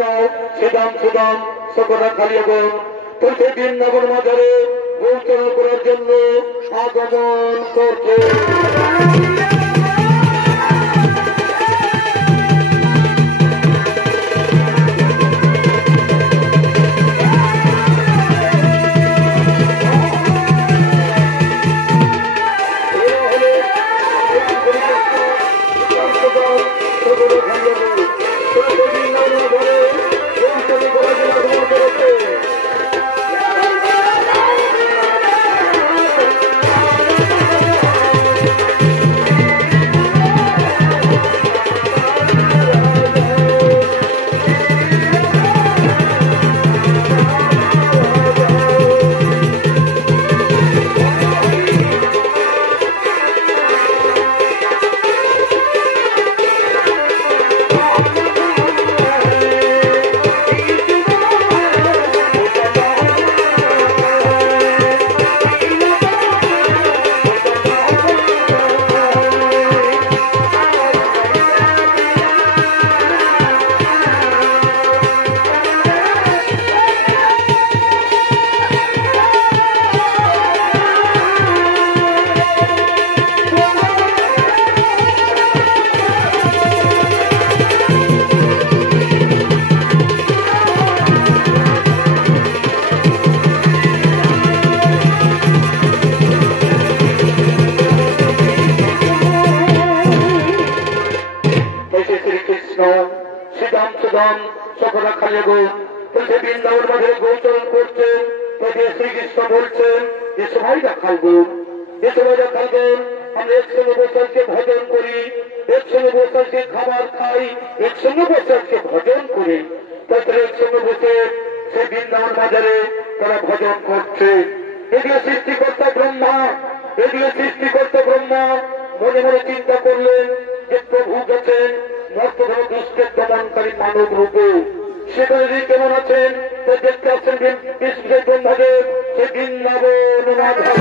শ্রীকৃষ্ণ শ্রীদাম সুদাম সকরা খালিয়াগণ প্রতিদিন নগর মাঝারে গোচরণ করার জন্য আগমন করছে। সকরা খালিয়াগণ প্রতিদিন নগর মাঝারে গোচরণ করছে। শ্রীকৃষ্ণ বলছেন যে সবাই রাখালগণ, যে সবাই রাখালগণ আমরা একসঙ্গে বসে আজকে ভজন করি, একসঙ্গে বসে আজকে খাবার খাই, একসঙ্গে বসে আজকে ভজন করি। তাদের একসঙ্গে বসে সেই বৃন্দাবন বাজারে তারা ভজন করছে। এগুলো সৃষ্টিকর্তা ব্রহ্মা, এগুলো সৃষ্টিকর্তা ব্রহ্মা মনে মনে চিন্তা করলেন যে প্রভু গেছেন মর্তধর্ম দুষ্টের দমনকারী মানব রূপে, সেখানে যদি কেমন আছেন তো দেখতে আসছেন বিষ্ণু ব্রহ্মদেব সে বৃন্দাবন মাধব।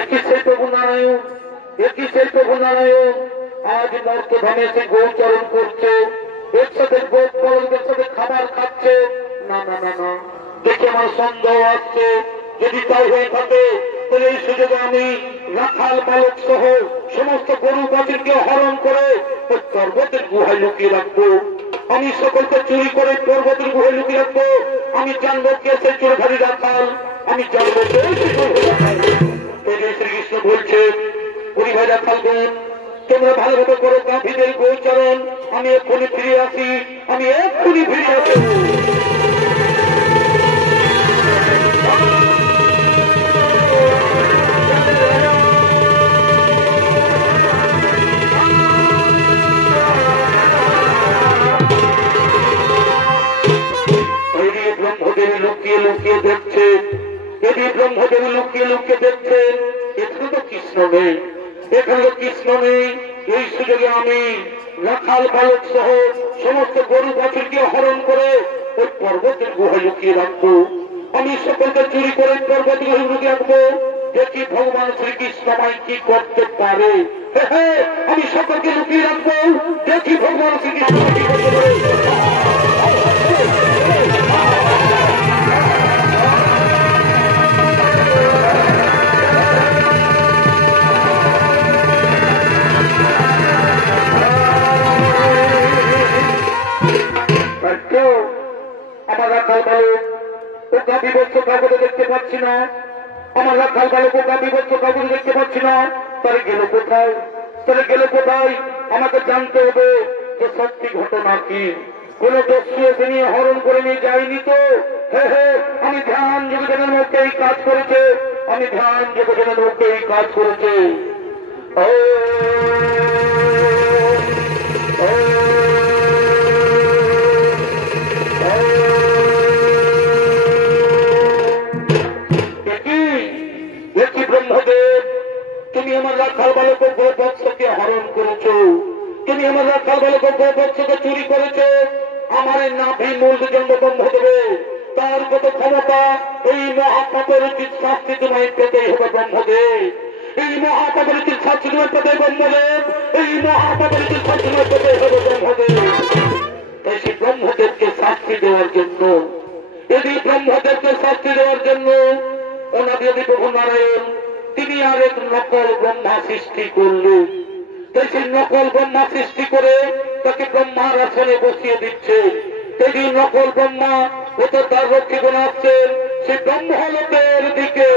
একই সেই প্রভু নারায়ণ, একই সেই প্রভু নারায়ণ আজ মর্তধামে সে গোচরণ করছে, একসাথে গোপ বলদের সাথে খাবার খাচ্ছে। না না না না, দেখে আমার সন্দেহ আসছে। যদি তাই হয়ে থাকে তাহলে এই সুযোগে আমি রাখাল বালক সহ সমস্ত গরু বাছুরকে হরণ করে পর্বতের গুহায় লুকিয়ে রাখবো। আমি সকলকে চুরি করে পর্বতের গুহায় লুকিয়ে রাখবো। আমি জানবো কে সে চোরধারী রাখাল, আমি জানবো কে সে চোরধারী রাখাল। শ্রীকৃষ্ণ বলছে পরিবার রাখালগণ তোমরা ভালোভাবে করো গাভীদের গোচরণ, আমি এক্ষুনি ফিরে আসি, আমি এক্ষুনি ফিরে আসি। ব্রহ্মদেবী লুকিয়ে লুকিয়ে দেখছে, দেবী ব্রহ্মদেবী লুকিয়ে লুকিয়ে দেখছেন এখানে তো কৃষ্ণ নেই, এখানে তো কৃষ্ণ নেই। এই সুযোগে আমি রাখাল বালক সহ সমস্ত গরু বাছুরকে হরণ করে ওই পর্বতের গুহায় লুকিয়ে রাখবো। আমি সকলকে চুরি করে পর্বতের গুহায় লুকিয়ে রাখবো। দেখি ভগবান শ্রীকৃষ্ণ আমায় কি করতে পারে। আমি সকলকে লুকিয়ে রাখবো, দেখি ভগবান শ্রীকৃষ্ণ কি করতে পারে। আমার রাখাল বালক ওটা বিভৎস কাগজে দেখতে পাচ্ছি না, আমার রাখাল বালক ওটা বিভৎস কাগজে দেখতে পাচ্ছি না। তারা গেল কোথায়, তারা গেল কোথায়? আমাকে জানতে হবে যে সত্যি ঘটনা কি। কোন দস্যু এসে নিয়ে হরণ করে নিয়ে যায়নি তো? আমি ধ্যান যোগজনের মধ্যে এই কাজ করেছে, আমি ধ্যান যোগজনের মধ্যে এই কাজ করেছে। ব্রহ্মদেব তুমি আমার রাখাল বালকের গোবৎসকে হরণ করেছ, তুমি আমার রাখাল বালকের গোবৎসকে চুরি করেছ। আমার নাভি মূল জন্ম ব্রহ্মদেবে তার কত ক্ষমতা, এই মহাপাপের উচিত শাস্তি তোমায় পেতেই হবে ব্রহ্মদেব। এই মহাপাবলিকের সবসময় পথে ব্রহ্মদেব, এই মহাপাবলিকের সবসময় পথে হবে ব্রহ্মদেব। তাই সেই ব্রহ্মদেবকে শাস্তি দেওয়ার জন্য, যদি ব্রহ্মদেবকে শাস্তি দেওয়ার জন্য ওনাদের প্রভু নারায়ণ তিনি আর এক নকল ব্রহ্মা সৃষ্টি করলেন। তাই সেই নকল ব্রহ্মা সৃষ্টি করে তাকে ব্রহ্মার আসনে বসিয়ে দিচ্ছে। যদি নকল ব্রহ্মা ও তো তার রক্ষীগণ আসছেন সেই ব্রহ্মলোকের দিকে।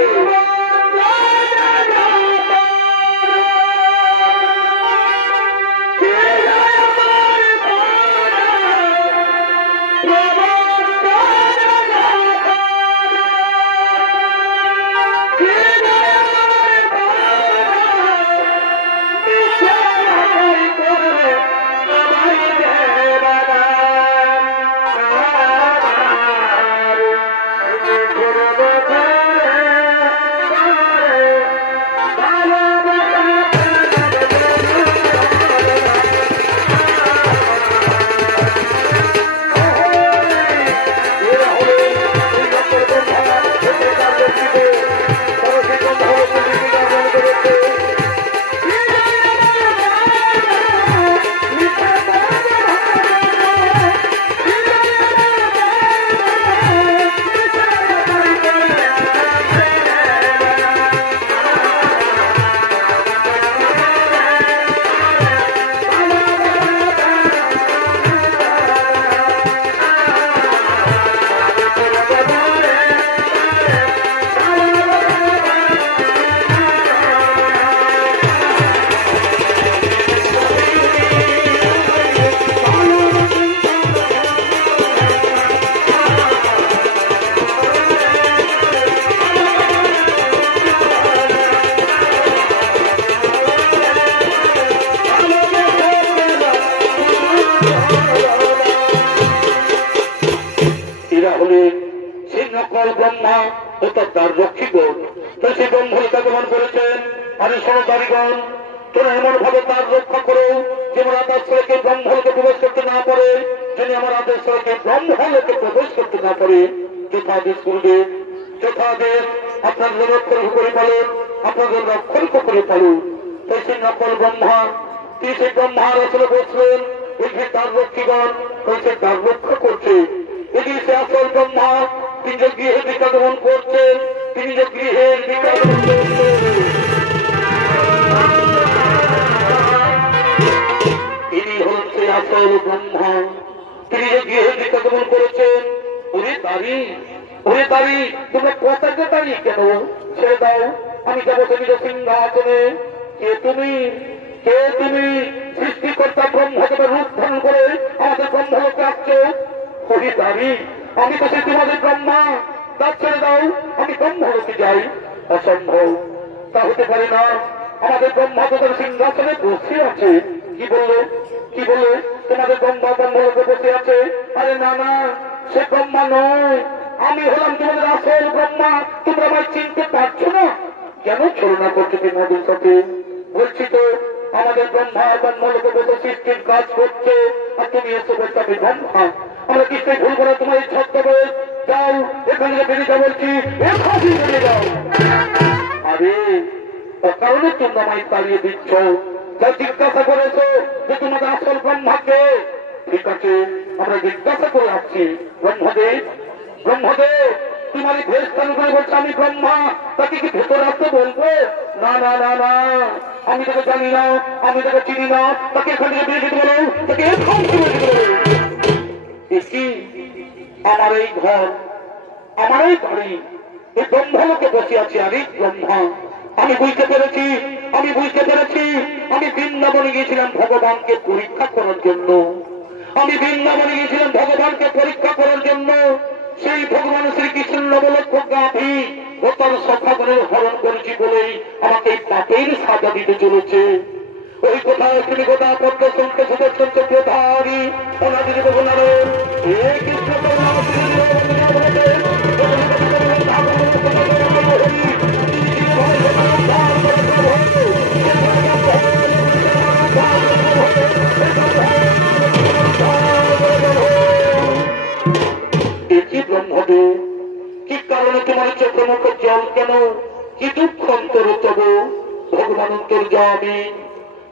ভগবান অন্তর্যামী,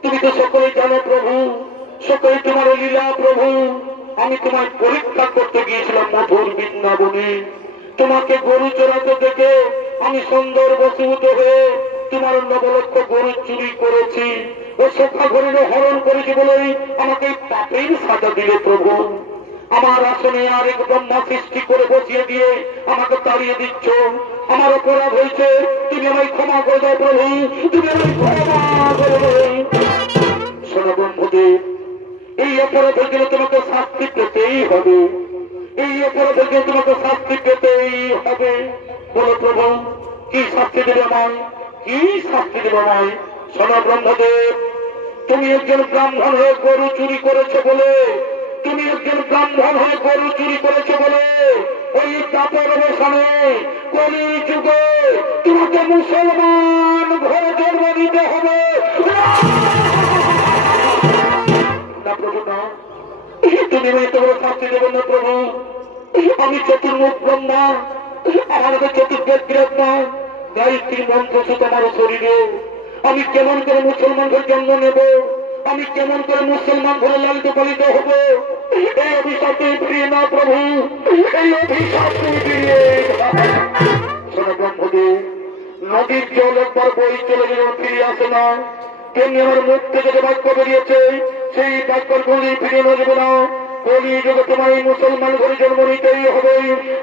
তুমি তো সকলেই জানো প্রভু, সকলে তোমার লীলা প্রভু। আমি তোমায় পরীক্ষা করতে গিয়েছিলাম মধুর বৃন্দাবনে, তোমাকে গরু চড়াতে দেখে আমি সুন্দর বসীভূত হয়ে তোমার নবলক্ষ গরু চুরি করেছি ও সখা ঘরের হরণ করেছি বলেই আমাকে পাপের সাজা দিলে প্রভু। আমার আসনে আরেক ব্রহ্মা সৃষ্টি করে বসিয়ে দিয়ে আমাকে তাড়িয়ে দিচ্ছ। আমার অপরাধ হয়েছে, তুমি আমায় ক্ষমা করে দাও প্রভু, তুমি আমায় ক্ষমা করে দাও। শোনো বন্ধুদের, এই অপরাধের জন্য তোমাকে শাস্তি পেতেই হবে, এই অপরাধের জন্য তোমাকে শাস্তি পেতেই হবে। বলো প্রভু, কি শাস্তি দেবে আমায়, কি শাস্তি দেবে আমায়? শোনো ব্রহ্মদেব, তুমি একজন ব্রাহ্মণ হয়ে গরু চুরি করেছো বলে, তুমি একজন ব্রাহ্মণ হয়ে গরু চুরি করেছো বলে ওই তাপের অবসানে কলি যুগে তোমাকে মুসলমান ঘরে জন্ম নিতে হবে। না প্রভু না, তুমি এত বড় শাস্তি দেবেন না প্রভু। আমি চতুর্মুখ ব্রহ্মা, আমার চতুর্বেদ ব্রহ্মা, গায়ত্রী মন্ত্র শুধু আমার শরীরে। আমি কেমন করে মুসলমান ঘরে জন্ম নেব, আমি কেমন করে মুসলমান ঘরে লালিত পালিত হব? এই অভিশাপ তুমি ফিরিয়ে না প্রভু, এই অভিশাপ তুমি ফিরিয়ে। শোনো ব্রহ্মদেব, নদীর জল একবার বই চলে গেলে ফিরে আসে না, তেমনি আমার মুখ থেকে যে বাক্য বেরিয়েছে সেই বাক্যের কোনদিন ফিরিয়ে না যাবে না। কলি যুগে তোমার মুসলমান ঘরে জন্ম নিতেই হবে,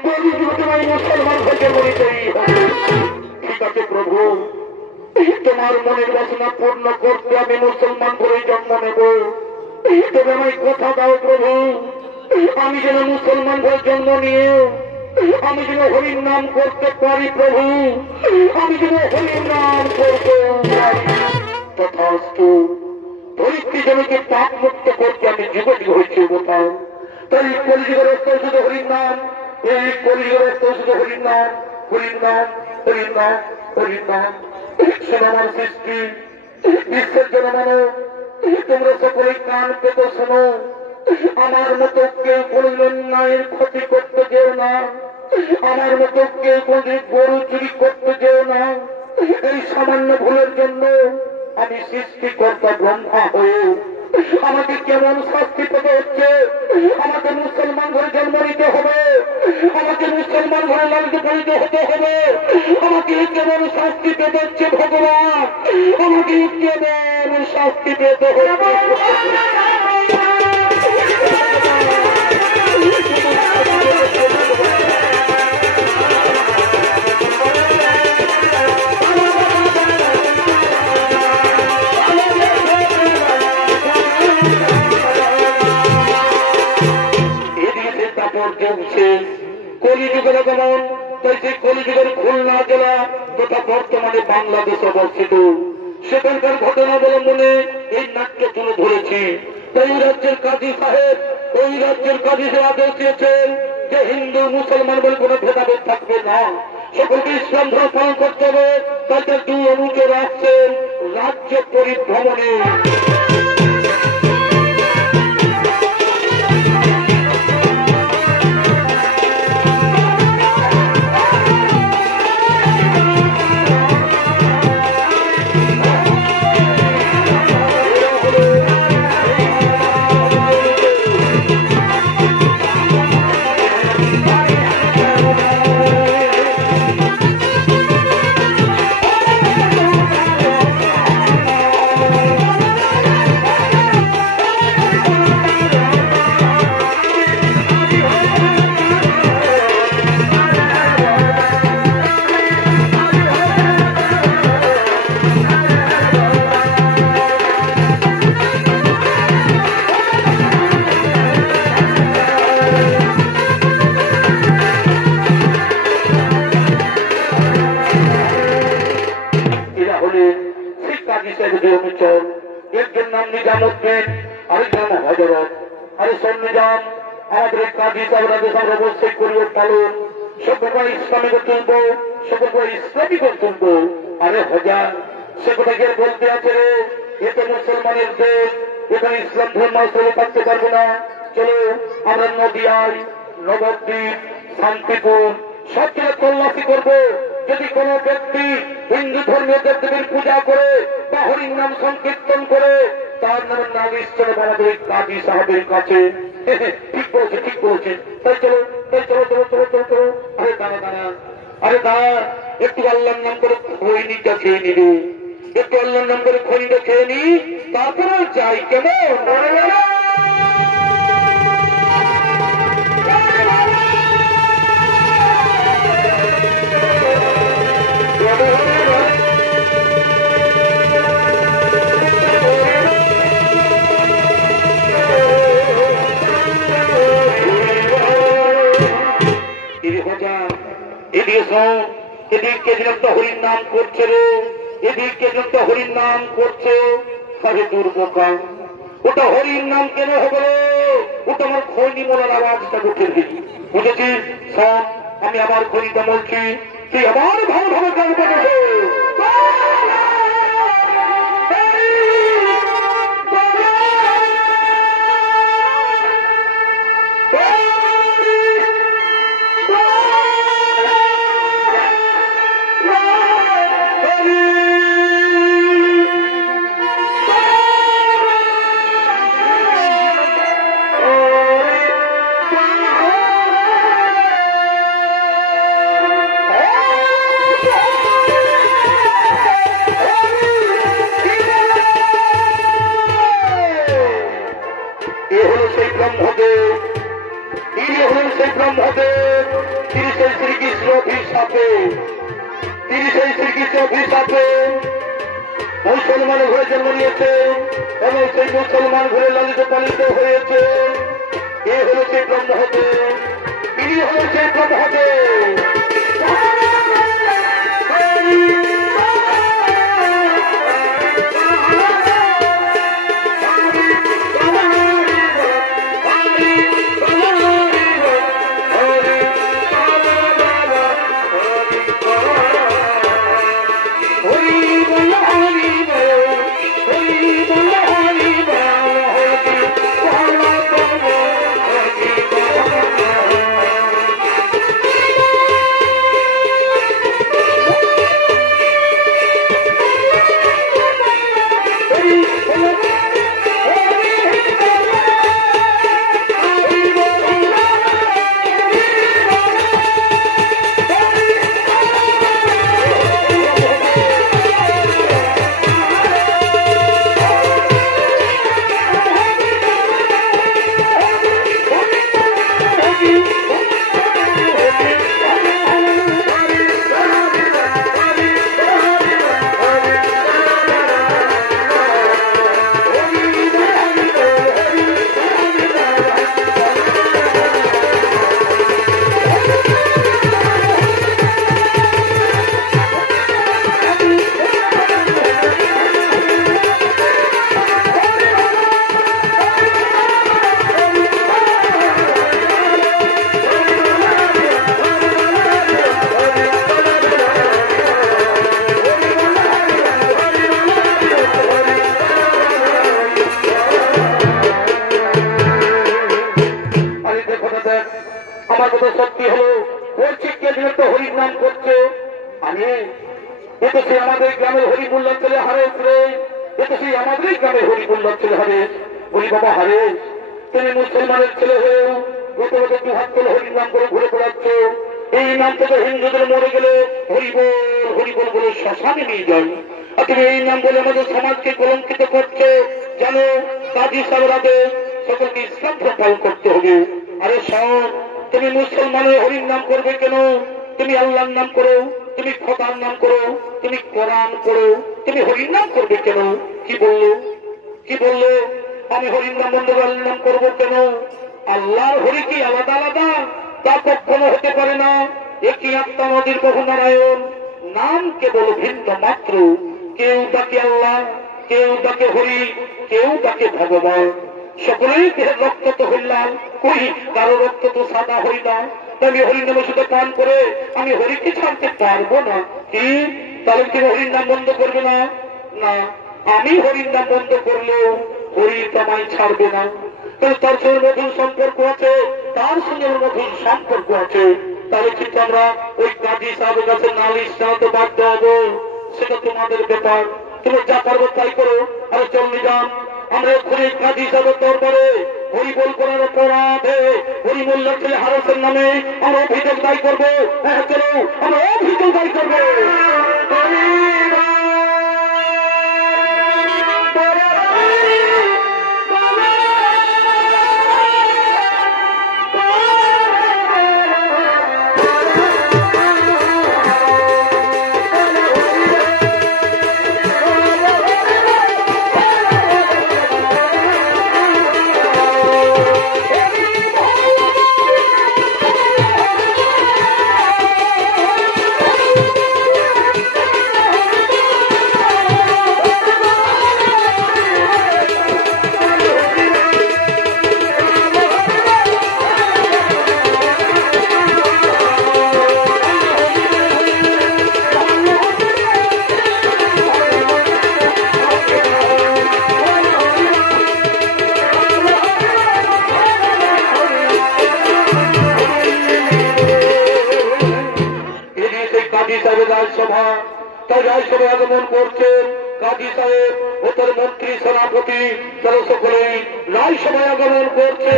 কলি যুগে তোমার মুসলমান ঘরে জন্ম নিতেই হবে। ঠিক আছে প্রভু, তোমার মনের বাসনা পূর্ণ করতে আমি মুসলমান ঘরে জন্ম নেব। তবে আমায় কথা দাও প্রভু, আমি যেন মুসলমান ঘরে জন্ম নিয়ে আমি যেন হরির নাম করতে পারি প্রভু, আমি যেন হরির নাম করতে পারি। তথাস্তু। ধরিত্রী জমিকে পাপ মুক্ত করতে আমি যুবতী হয়েছি কোথাও। তাই কলিযুগের স্তর শুধু হরির নাম, এই কলিযুগের স্তর শুধু হরির নাম, হরির নাম, হরির নাম, হরির নাম। শোনো আমার সৃষ্টি, বিশ্বের জন্য মানো, তোমরা সকলে কান পেতে শোনো। আমার মতো কেউ কোনদিন অন্যায়ের ক্ষতি করতে যেও না, আমার মতো কেউ কোনদিন গরু চুরি করতে যেও না। এই সামান্য ভুলের জন্য আমি সৃষ্টিকর্তা ব্রহ্মা হয়ে আমাকে কেমন শাস্তি পেতে হচ্ছে? আমাকে মুসলমান ঘরে জন্ম নিতে হবে, আমাকে মুসলমান ঘরে লালিত পালিত হতে হবে। আমাকে কেমন শাস্তি পেতে হচ্ছে ভগবান, আমাকে কেমন শাস্তি পেতে হবে? কলিযুগের আগমন, তাই সেই কলিযুগের খুলনা জেলা তথা বর্তমানে বাংলাদেশ অবস্থিত, সেখানকার ঘটনা অবলম্বনে এই নাট্য তুলে ধরেছি। তাই রাজ্যের কাজী সাহেব, ওই রাজ্যের কাজী সাহেব আদেশ দিয়েছেন যে হিন্দু মুসলমান বলে কোনো ভেদাভেদ থাকবে না, সকলকে ইসলাম ধর্ম পালন করতে হবে। তাদের দুই অনুচর আসছেন রাজ্য পরিভ্রমণে। একজন নাম নিজামুদ্দিন, আরেকজন নাম হজরত। আরে সব নিজাম, আমাদের কাজী সাহেবরা আমরা বলছে করিও পালন, সকলকে ইসলামিক তুলব, সকলকে ইসলামিক তুলব। আরে হজার, সে কথা গিয়ে বলতে আছে রে, এ তো মুসলমানের দেশ, এখানে ইসলাম ধর্ম চলে থাকতে পারবো না। চলো আমরা নদিয়ায়, নবদ্বীপ, শান্তিপুর সব জায়গায় তল্লাশি করবো, যদি কোন ব্যক্তি হিন্দু ধর্মীয় দেবদেবীর পূজা করে বা হরির নাম সংকীর্তন করে তার নামে নালিশ চলে আমাদের কাজী সাহেবের কাছে। ঠিক বলেছে, ঠিক বলেছে। তাই চলো, তাই চলো চলো চলো চলো চলো। আরে দাঁড়া দাঁড়া, আরে দাঁড়া, একটু আল্লাহর নাম করে খৈনিটা খেয়ে নিবে, একটু আল্লাহর নাম করে খৈনিটা খেয়ে নি, তারপরে যাই। কেমন? এদিকে একটা হরির নাম করছে রে, এদিকে একটা হরির নাম করছে। আরে দুর্গা, ওটা হরির নাম কেন হবে রে? ওটা আমার খৈনি মোলার আওয়াজটা উঠে দিই, বুঝেছিস? সব আমি আমার খৈনিটা বলছি, তুই আবার ভালোভাবে গান বাজাবে। মুসলমানের ঘরে জন্ম নিয়েছে এবং সেই মুসলমান ঘরে লালিত পালিত হয়েছে। এ হল সেই ব্রহ্মদেব, তিনি হল সেই ব্রহ্মদেব। আমার কথা সত্যি হলো, বলছি কে তো হরির নাম করছে। আমি এতে সে আমাদের গ্রামের হরিবুল্লাহ ছেলে হারেস রে, এতে সেই আমাদের গ্রামের হরিবুল্লাহ ছেলে হারেস। বলি বাবা হারেস, তুমি মুসলমানের ছেলে হয়েও গত বছর দু হাত করে হরির নাম করে ঘুরে বেড়াচ্ছ। এই নাম থেকে হিন্দুদের মরে গেলে হরিবল হরিবল বলে শ্মশানে নিয়ে যায়, আর তুমি এই নাম বলে আমাদের সমাজকে কলঙ্কিত করছো। জানো কাজী সাহেবের আদেশ, সকলকে ইসলাম পালন করতে হবে। আরে সব তুমি মুসলমানের হরির নাম করবে কেন? তুমি আল্লাহর নাম করো, তুমি খোদার নাম করো, তুমি কোরআন করো, তুমি হরির নাম করবে কেন? কি বললো, কি বললো? আমি হরির নাম বন্ধ আল্লাহর নাম করবো কেন? আল্লাহর হরি কি আলাদা আলাদা? তা কখনো হতে পারে না। একই আত্মা নদীর বহু নারায়ণ, নাম কেবল ভিন্ন মাত্র। কেউ ডাকে আল্লাহ, কেউ ডাকে হরি, কেউ ডাকে ভগবান। সকলেই দেহের রক্ত তো হইলাম, কই কারো রক্ত তো সাদা হই না। আমি হরির নামে শুধু পান করে আমি হরিকে ছাড়তে পারবো না। কি তাহলে তুমি হরির নাম বন্ধ করবে না? না, আমি হরির নাম বন্ধ করলেও হরি তোমায় ছাড়বে না। তার সঙ্গে মধুর সম্পর্ক আছে, তার সঙ্গে মধুর সম্পর্ক আছে। তাহলে কিন্তু আমরা ওই কাজী সাহেবের কাছে নালিশ জানাতে বাধ্য হবো। সেটা তোমাদের ব্যাপার, তুমি যা পারবো তাই করো। আর চল নিজাম, আমরা এক্ষুনি কাজী সাহেবের দরবারে হরিবোল করার অপরাধে হরিমোল্লা ছেলে হারসের নামে আমরা অভিযোগ দায়ী করবো। হ্যাঁ চলো, আমরা অভিযোগ দায়ী করবো। রাজসভা, তাই রাজসভায় আগমন করছেন কাজী সাহেব ও তার মন্ত্রী সেনাপতি, তারা সকলেই রাজসভায় আগমন করছে।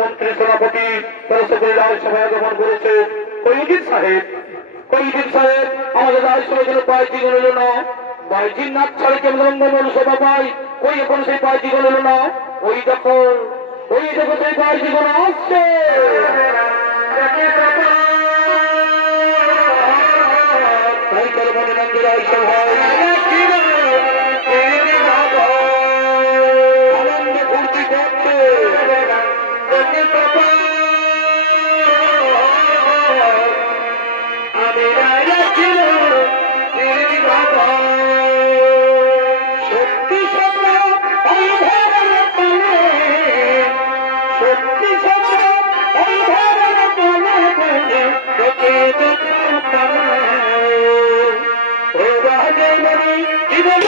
মন্ত্রী সেনাপতি তারা সকলে রাজসভায় আগমন করেছে। কইদিন সাহেব আমাদের রাজসভায় যেন বাইজি গণল না, বাইজির নাচ ছাড়ে কেমন অঙ্গমন সভা পাই, কই এখন সেই বাইজি গণল না। ওই দেখো সেই বাইজি গণ আসছে। তাই করে মনে মন্দির রাজসভায় আনন্দ ফুর্তি করছে। জীবন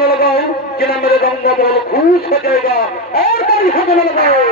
गला लगाओ जिना मेरे रंगमहल खुश हो जाएगा और ताली से गला लगाओ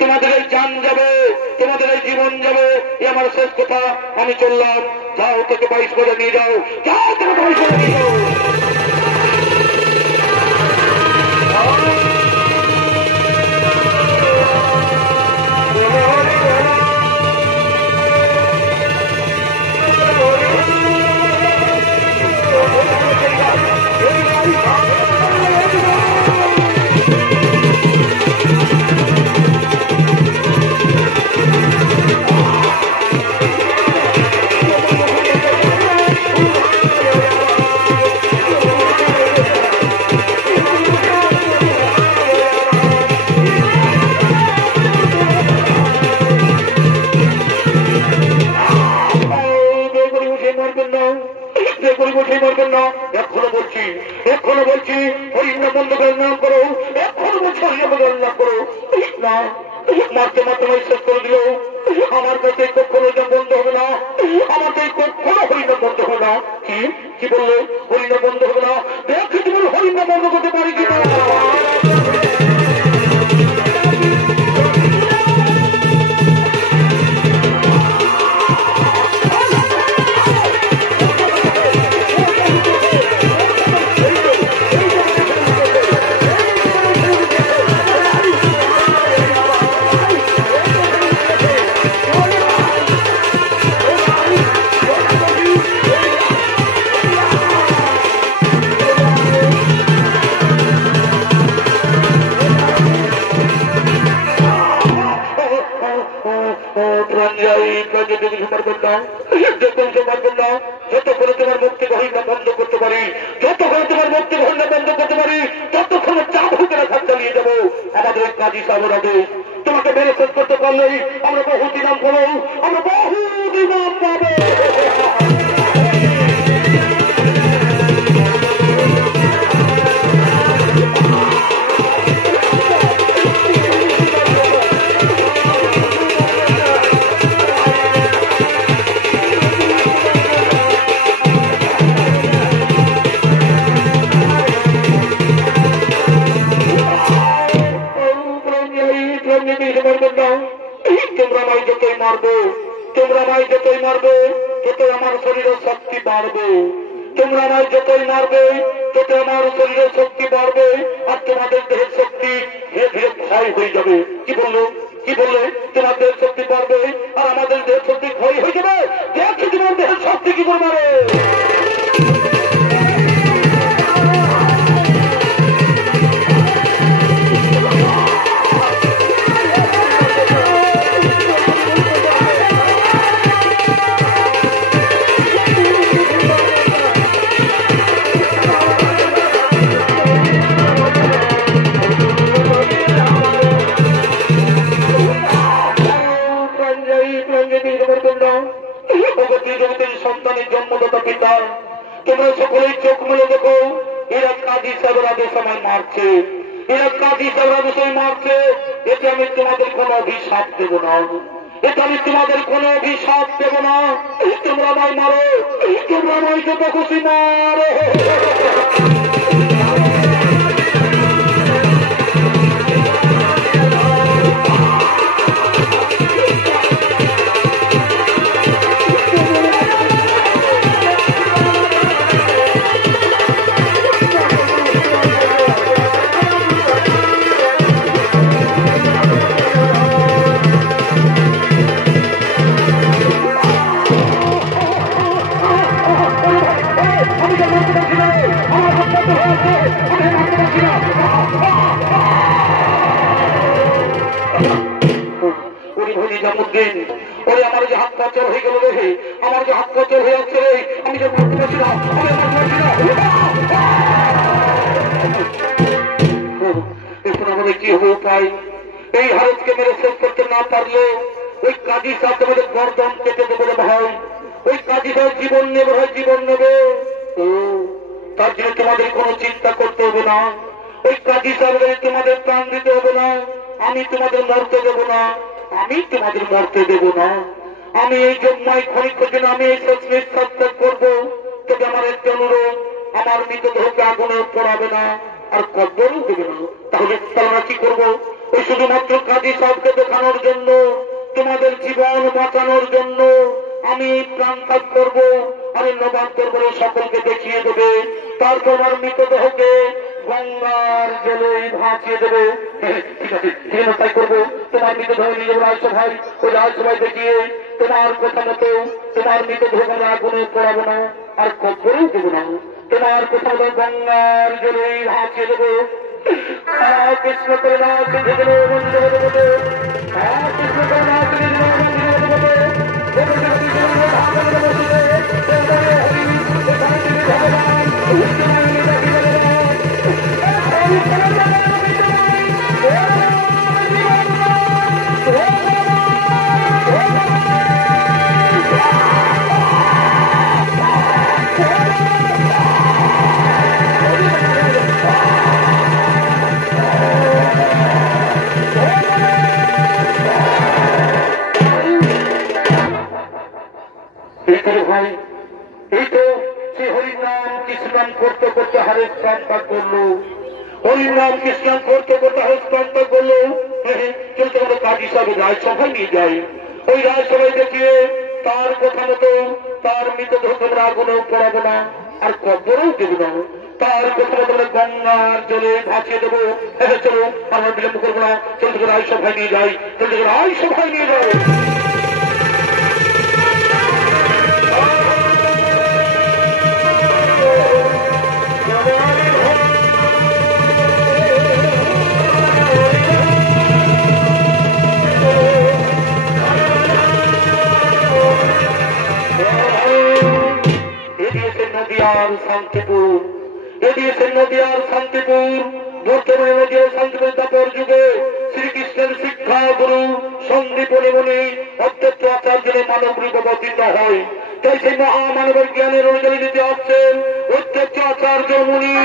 তোমাদের এই জান যাবে, তোমাদের এই জীবন যাবে, এ আমার শেষ কথা। আমি চললাম। যাও, থেকে 22 করে নিয়ে যাও, যাও, থেকে 22 করে নিয়ে যাও। এখনো বলছি, এখনো বলছি, হরিনাম বন্ধ করে নাম করো। এখনো বলছি হরিনাম বন্ধ নাম করো না। মারতে মারতে শেষ করে দিল। আমার কাছে কখনো নাম বন্ধ হবে না, আমার কাছে কখনো হরিনাম বন্ধ হবে না। কি বললো? হরিনাম বন্ধ হবে না। দেখি তুমি হরিনাম বন্ধ করতে পারি কিনা। যতক্ষণ তোমার মুক্তি গহীনা বন্ধ করতে পারি, যতক্ষণ তোমার মুক্তি গহীনা বন্ধ করতে পারি, ততক্ষণ চাবুকেরা হাত চালিয়ে যাবো। আমাদের কাজী সাহেবের আদেশ। তোমাকে মেরে শেষ করতে পারলেই আমরা বহু দিনাম পাবো, আমরা বহু দিনাম পাবো। তোমরা আমায় যতই মারবো, তোমরা আমায় যতই মারবে, তত আমার শরীরের শক্তি বাড়বে। তোমরা আমায় যতই মারবে, তত আমার শরীরের শক্তি বাড়বে, আর তোমাদের দেহের শক্তি ধীরে ধীরে ক্ষয় হয়ে যাবে। কি বললো? কি বললে? তোমার দেহের শক্তি বাড়বে আর আমাদের দেহের শক্তি ক্ষয় হয়ে যাবে। দেখি তোমার দেহের শক্তি কি করে মারে। সন্তানের জন্মদাতা পিতা, তোমরা সকলেই চোখ মেলে দেখো। এরা কাজী সাহেবের আদেশ আমায় মারছে, এরা কাজী সাহেবের আদেশ মারছে। এতে আমি তোমাদের কোন অভিশাপ দেব না, এটা আমি তোমাদের কোন অভিশাপ দেব না। তোমরা আমায় মারো, তোমরা আমায় যত খুশি মারো। ওরে আমার যে হাত পা চল হয়ে গেল রে, আমার যে হাত পা চল হয়ে যাচ্ছে রে, আমি যে বলতে পারছি না, আমি আমার বলছি না। এখন আমাদের কি হবে উপায়? এই হারতকে মেরে শেষ করতে না পারলে ওই কাজী সাহেব তোমাদের গর্দন কেটে দেবে রে ভাই। ওই কাজী সাহেব জীবন নেবে, ভাই জীবন নেবে। তার জন্য তোমাদের কোনো চিন্তা করতে হবে না। ওই কাজী সাহেবের তোমাদের প্রাণ দিতে হবে না। আমি তোমাদের মরতে দেব না, আমি তোমাদের মরতে দেব না। আমি এই জন্মায় ক্ষণিকের জন্য আমি এই শেষ সাক্ষাৎ করবো। তবে আমার একটা অনুরোধ, আমার মৃতদেহকে আগুনে পড়াবে না আর কবরও দেবে না। তাহলে আমরা কি করবো? ওই শুধুমাত্র কাজী সাহেবকে দেখানোর জন্য, তোমাদের জীবন বাঁচানোর জন্য আমি প্রাণ ত্যাগ করবো, আমি নবাব দরবারে সকলকে দেখিয়ে দেবে, তারপর আমার মৃতদেহকে গঙ্গার জলে ভাসিয়ে দেবে। ঠিক আছে, ঠিক আছে, তাই করবো। তোমার মৃতদেহ নিয়ে যাবো রাজসভায়, ওই রাজসভায় দেখিয়ে তোমার কথা মতো তোমার মৃতদেহ আমরা আগুনে পড়াবো না, আর কবরেও দেবো না, তোমার কথা মতো গঙ্গার জলে ভাসিয়ে দেবো। কৃষ্ণ করে না কৃষ্ণ করে না ভাই, এই তো সে হরিনাম কৃষ্ণ করতে করতে হারের প্রাণ ত্যাগ করলো, হরিনাম কৃষ্ণ করতে করতে হারের প্রাণ ত্যাগ করলো। চলতে আমরা কাজী সাহেব রাজসভায় নিয়ে যাই, ওই রাজসভায় দেখিয়ে তার কথা মতো তার মৃতদেহ তোমরা আগুনেও পড়াবো না, আর কবরেও দেবো না, তার কথা মতো আমরা গঙ্গার জলে ভাসিয়ে দেবো। চলো আমরা বিলম্ব করবো না, চলতে রাজসভায় নিয়ে যাই, চলতে রাজসভায় নিয়ে যাই। নদিয়ার শান্তিপুর, এদিয়েছে নদিয়ার শান্তিপুর, বর্তমানে নদিয়ার শান্তিপুর দাপর যুগে শ্রীকৃষ্ণের শিক্ষা গুরু সন্দীপনী মুনি অত্যন্ত আচার্যের মানব রূপে অবতীর্ণ হয়। তাই সেই মহামানবের জ্ঞানের অনুযায়ী দিতে আসছেন অত্যন্ত আচার্য মুনি।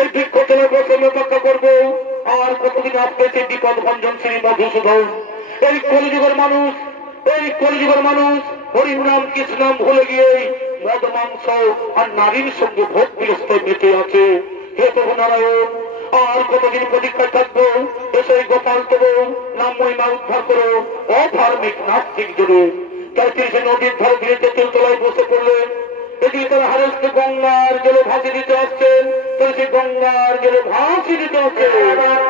এই বৃক্ষতলা বসে অপেক্ষা করবো আর কতদিন আসতেছে বিপদ ভঞ্জন শ্রী মধুসূদন। এই কলিযুগের মানুষ, এই কলিযুগের মানুষ হরির নাম কৃষ্ণ নাম ভুলে গিয়ে মদ মাংস আর নারীর সঙ্গে ভোগ বিরস্তায় মেতে আছে। হে প্রভু নারায়ণ, আর কতদিন প্রতীক্ষায় থাকবো? এসে গোপাল তবু নাম মহিমা উদ্ধার করো অধার্মিক নাস্তিক জুড়ে। তাই তিনি নদীর ধারে ধীরে তেঁতুল তলায় বসে পড়লেন। এদিকে তারা হারেসকে গঙ্গার জলে ভাসি দিতে আসছেন, তো সে গঙ্গার জলে ভাসি দিতে আসছেন।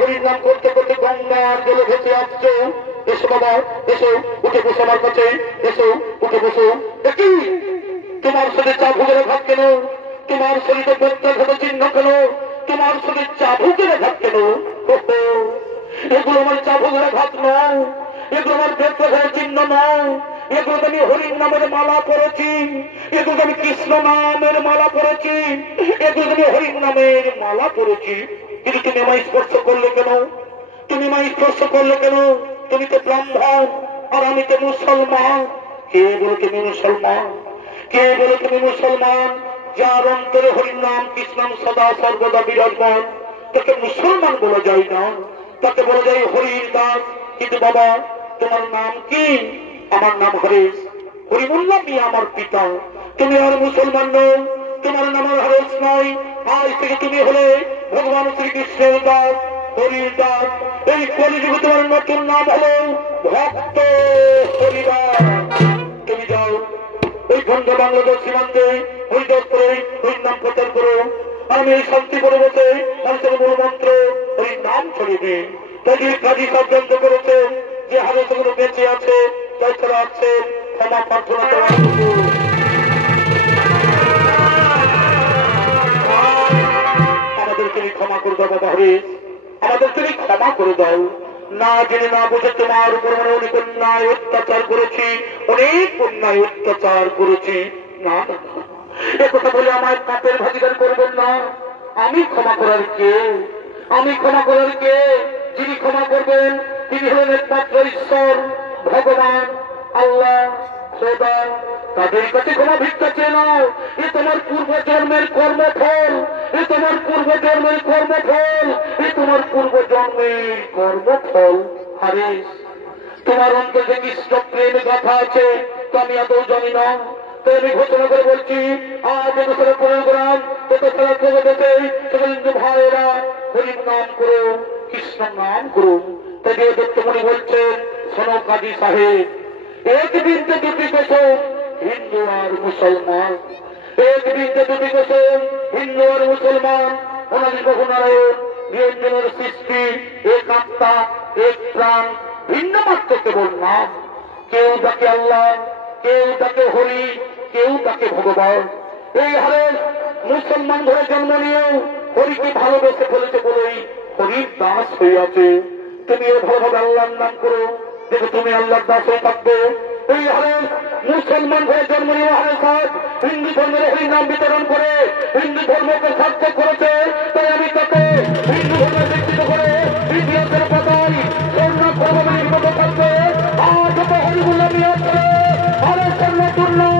হরির নাম করতে করতে গঙ্গার জলে ভেসে আসছো। এসো বাবা, এসো, উঠে বসো আমার কাছে, এসো, উঠে বসো। দেখি তোমার শরীরে চাবুকের আঘাত কেন? তোমার শরীরে প্রত্যাঘাত চিহ্ন কেন? তোমার শরীরে চাবুকের আঘাত কেন? এগুলো আমার চাবুকের আঘাত নয়, এগুলো আমার প্রত্যাঘাতের চিহ্ন নয়। এগুলো আমি হরির নামের মালা পড়েছি, এগুলো আমি কৃষ্ণ নামের মালা পড়েছি, এগুলো আমি হরির নামের মালা পড়েছি। কিন্তু তুমি আমায় স্পর্শ করলে কেন? তুমি আমায় স্পর্শ করলে কেন? তুমি তো ব্রাহ্মণ আর আমি তো মুসলমান। কে বলে তুমি মুসলমান? কে বলে তুমি মুসলমান? যার অন্তরে হরির নাম কৃষ্ণ সদা সর্বদা বিরাজমান, তাকে মুসলমান বলা যায় না, তাকে বলা যায় হরির দাস। কিন্তু বাবা তোমার নাম কি? আমার নাম হরেশ। হরিমুল্লাহ মিয়া আমার পিতা। তুমি আর মুসলমান নও, তোমার নাম আর হরেশ নয়। আজ থেকে তুমি হলে ভগবান শ্রীকৃষ্ণের দাস, হরির দাস। এই কলিযুগে তোমার নতুন নাম হলো ভক্ত হরিদাস। তুমি যাও ওই খন্ড বাংলাদেশ সীমান্তে হরিদাসপুরে হরির নাম প্রচার করো। আমি এই শান্তি করে বসে মানুষের মূল মন্ত্র হরির নাম ছড়িয়ে দিই। তাই কাজী সাবধান্ত করেছে যে হাজারগুলো বেঁচে আছে তাছাড়া আছে ক্ষমা প্রার্থনা করার আমাদের তুমি ক্ষমা করে দাও বাবা হরিশ, আমাদের তুমি ক্ষমা করে দাও। না জেনে না বুঝে তোমার উপর অনেক অন্যায় অত্যাচার করেছি, অনেক অন্যায় অত্যাচার করেছি। না না একথা বলে আমার পাপের ভাগিদার করবেন না। আমি ক্ষমা করার কে? আমি ক্ষমা করার কে? যিনি ক্ষমা করবেন তিনি হলেন একমাত্র ঈশ্বর, ভগবান, আল্লাহ, খোদা। তাদের কাছে ক্ষমা ভিক্ষা চেয়ে নাও। এ তোমার পূর্ব জন্মের কর্মফল, এ তোমার পূর্ব জন্মের কর্মফল, এ তোমার পূর্ব জন্মের কর্মফল। হারিস তোমার অন্তরে কৃষ্ণ প্রেম গাথা আছে তো আমি আদৌ জানি না। তো আমি ঘোষণা করে বলছি আজ বছরের প্রোগ্রাম তত খেলা প্রগতিতে হিন্দু ভাইয়েরা হরির নাম করো, কৃষ্ণ নাম করো। তাই দত্তমণি বলছেন শোনো কাজী সাহেব, এক দিনতে দুটি কোষণ হিন্দু আর মুসলমান, এক দিনতে দুটি কোষণ হিন্দু আর মুসলমান। ওনাদের বহুনারায়ণ নিরঞ্জনের সৃষ্টি, এক আত্মা, এক প্রাণ, ভিন্ন মাত্র কেবল নাম। কেউ তাকে আল্লাহ, কেউ তাকে হরি, কেউ তাকে ভগবান। এই হারে মুসলমান ঘরে জন্ম নিয়েও হরিকে ভালোবেসে ফেলেছে বলেই হরির দাস হইয়াছে। তুমিও ভালোভাবে আল্লাহর নাম করো, দেখো তুমি আল্লাহর দাস হয়ে থাকবে। এই হারে মুসলমান ঘরে জন্ম নিয়েও হারে সাহেব হিন্দু ধর্মের হরি নাম বিতরণ করে হিন্দু ধর্মকে সার্থক করেছে। তাই আমি তাকে হিন্দু ধর্মে শিক্ষিত করে ইতিহাসের পাতায় সোমনাথ ভগবানের মতো থাকবে। আজ তো হরিগুলো নিয়ে আসছে আরে নতুন নাম